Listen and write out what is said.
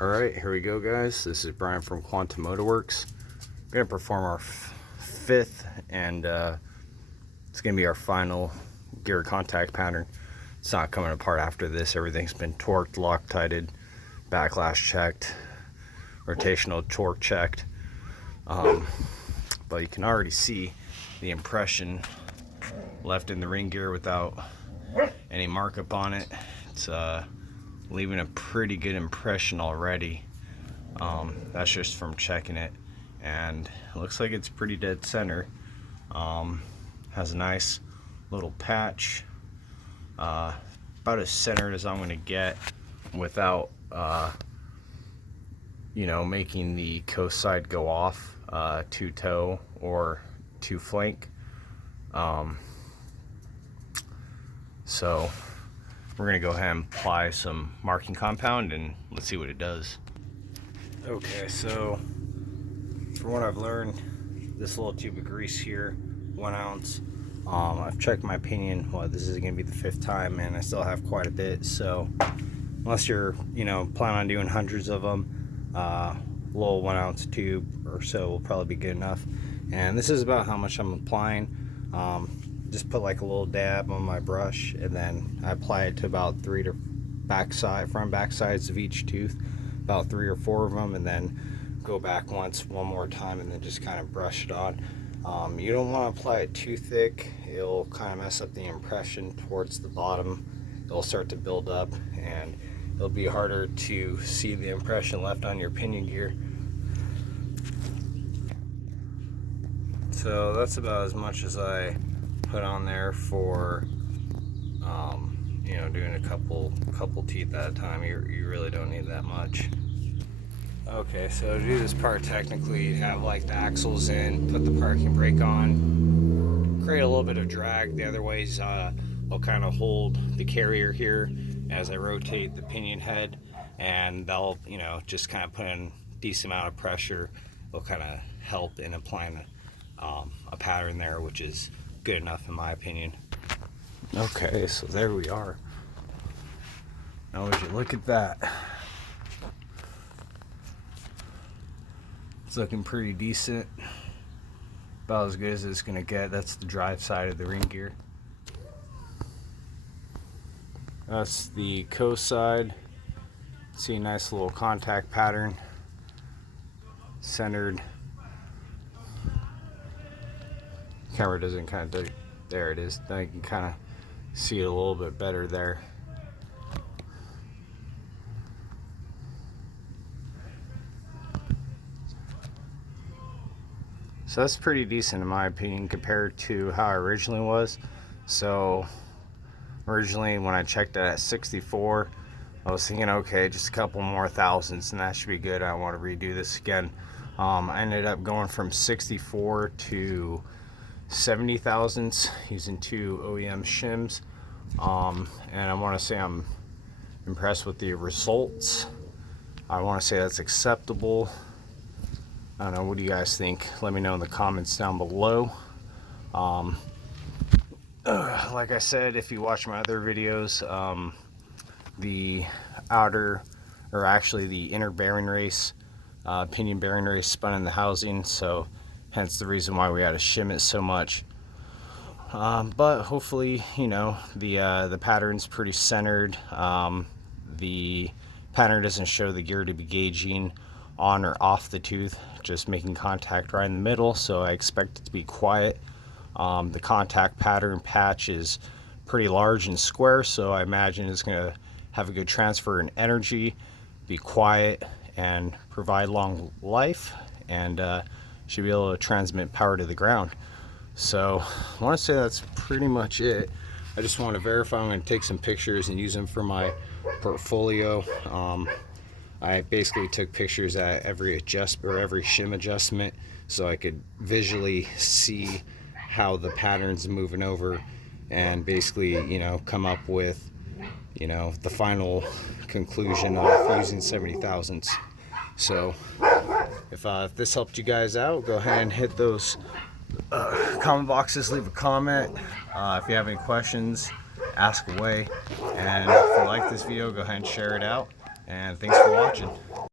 Alright, here we go, guys. This is Brian from Quantum Motorworks. We're going to perform our fifth, and it's going to be our final gear contact pattern. It's not coming apart after this. Everything's been torqued, Loctited, backlash checked, rotational torque checked. But you can already see the impression left in the ring gear without any markup on it. It's leaving a pretty good impression already. That's just from checking it, and it looks like it's pretty dead center. Has a nice little patch, about as centered as I'm going to get without making the coast side go off to toe or to flank. So we're going to go ahead and apply some marking compound and let's see what it does. Okay, so from what I've learned, this little tube of grease here, 1 ounce. I've checked my pinion. Well, this is going to be the 5th time, and I still have quite a bit. So unless you're, planning on doing hundreds of them, a little 1 ounce tube or so will probably be good enough. And this is about how much I'm applying. Just put like a little dab on my brush, and then I apply it to about front back sides of each tooth, about 3 or 4 of them, and then go back one more time, and then just kind of brush it on. You don't want to apply it too thick. It'll kind of mess up the impression towards the bottom. It'll start to build up, and it'll be harder to see the impression left on your pinion gear. So that's about as much as I put on there for doing a couple teeth at a time. You really don't need that much. Okay, so to do this part technically, you have like the axles in, put the parking brake on, create a little bit of drag. The other ways I'll kind of hold the carrier here as I rotate the pinion head, and that'll just kind of put in a decent amount of pressure. It'll kind of help in applying a pattern there, which is good enough in my opinion. Okay, so there we are. Now would you look at that? It's looking pretty decent, about as good as it's gonna get. That's the drive side of the ring gear. That's the coast side. See a nice little contact pattern, centered. Camera doesn't kind of, there it is. Now you can kind of see it a little bit better there. So that's pretty decent in my opinion compared to how it originally was. So originally when I checked it at 64, I was thinking, okay, just a couple more thousandths and that should be good. I don't want to redo this again. I ended up going from 64 to 70 thousandths using 2 OEM shims, and I want to say I'm impressed with the results. I want to say that's acceptable. I don't know, what do you guys think? Let me know in the comments down below. Like I said, if you watch my other videos, the outer, or actually the inner bearing race, pinion bearing race spun in the housing, so hence the reason why we had to shim it so much. But hopefully, the pattern's pretty centered. The pattern doesn't show the gear to be gauging on or off the tooth, just making contact right in the middle, so I expect it to be quiet. The contact pattern patch is pretty large and square, so I imagine it's going to have a good transfer in energy, be quiet, and provide long life, and should be able to transmit power to the ground. So I want to say that's pretty much it. I just want to verify. I'm going to take some pictures and use them for my portfolio. I basically took pictures at every shim adjustment, so I could visually see how the pattern's moving over, and basically come up with the final conclusion of using 70 thousandths. So if this helped you guys out, go ahead and hit those comment boxes, leave a comment. If you have any questions, ask away. And if you like this video, go ahead and share it out. And thanks for watching.